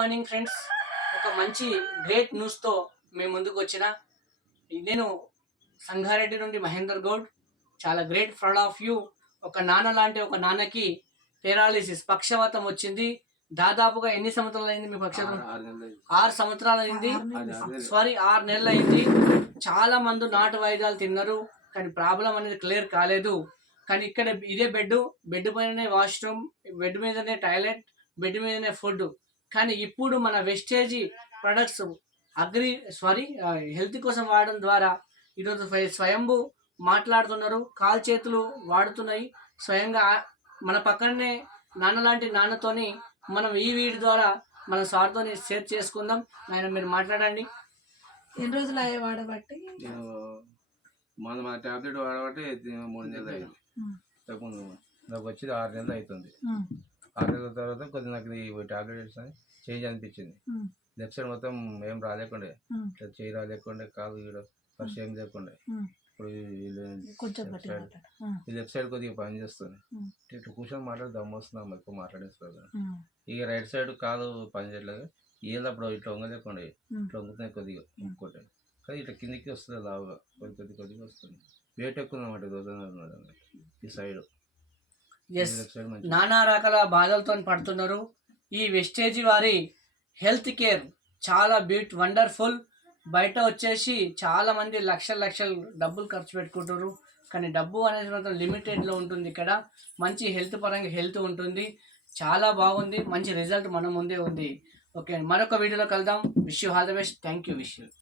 Morning friends. ఒక మంచి great న్యూస్తో మేము ముందుకు వచ్చిన నేను సంగారెడ్డి నుండి మహేందర్ గౌడ్. చాలా గ్రేట్ ప్రౌడ్ ఆఫ్ యూ. ఒక నాన్న లాంటి ఒక నాన్నకి పెరాలిసిస్ పక్షవాతం వచ్చింది. దాదాపుగా ఎన్ని సంవత్సరాలు అయింది మీ పక్షవాతం? 6 సంవత్సరాలు అయింది. సారీ 6 నెలలు అయింది. చాలా మంది నాటు వైద్యాలు తిన్నారు కానీ ప్రాబ్లం అనేది క్లియర్ కాలేదు. కానీ ఇక్కడ ఇదే బెడ్ పైననే వాష్రూమ్, బెడ్ మీదనే టాయిలెట్, బెడ్ మీదనే ఫుడ్. కానీ ఇప్పుడు మన వెస్టేజీ ప్రొడక్ట్స్ హెల్త్ కోసం వాడడం ద్వారా ఈరోజు స్వయంభూ మాట్లాడుతున్నారు, కాలు చేతులు వాడుతున్నాయి. స్వయంగా మన పక్కనే నాన్న లాంటి నాన్నతోని మనం ఈ వీడి ద్వారా మన సార్తో షేర్ చేసుకుందాం. ఆయన మీరు మాట్లాడండి. ఎన్ని రోజులు అయ్యే వాడబట్టి? మన టాబ్లెట్ వాడబట్టి 3 నెలలు అయింది. ఇంతకుముందు నాకు వచ్చి 6 నెలలు అవుతుంది. 6 నెలల తర్వాత కొద్దిగా నాకు ఈ టాబ్లెట్స్ చేంజ్ అనిపించింది. లెఫ్ట్ సైడ్ మొత్తం ఏం రాలేకుండే, చేయి రాలేకుండే, కాలు కూడా ఫస్ట్ ఏం లేకుండే. ఇప్పుడు ఈ లెఫ్ట్ సైడ్ కొద్దిగా పని చేస్తుంది. ఇట్లా కూర్చొని మాట్లాడి దమ్ము వస్తుంది, ఎక్కువ మాట్లాడేస్తుంది. ఇక రైట్ సైడ్ కాలు పని చేయట్లేదు. ఏదప్పుడు ఇట్లా వంగలేకుండే, ఇట్లా వంగుతున్నాయి కొద్దిగా ఇంకోటి. కానీ ఇట్లా కిందికి వస్తుంది, లావుగా కొద్దిగా వస్తుంది. వెయిట్ ఎక్కువ అన్నమాట ఈ సైడ్. నానా రకాల బాధలతో పడుతున్నారు. ఈ వెస్టేజీ వారి హెల్త్ కేర్ చాలా వండర్ఫుల్. బయట వచ్చేసి చాలా మంది లక్షలు డబ్బులు ఖర్చు పెట్టుకుంటారు. కానీ డబ్బు అనేది మాత్రం లిమిటెడ్లో ఉంటుంది. ఇక్కడ మంచి హెల్త్ పరంగా హెల్త్ ఉంటుంది. చాలా బాగుంది, మంచి రిజల్ట్ మన ముందే ఉంది. ఓకే, మరొక వీడియోలో కలుద్దాం. Wish you all the best. Thank you. Wish you.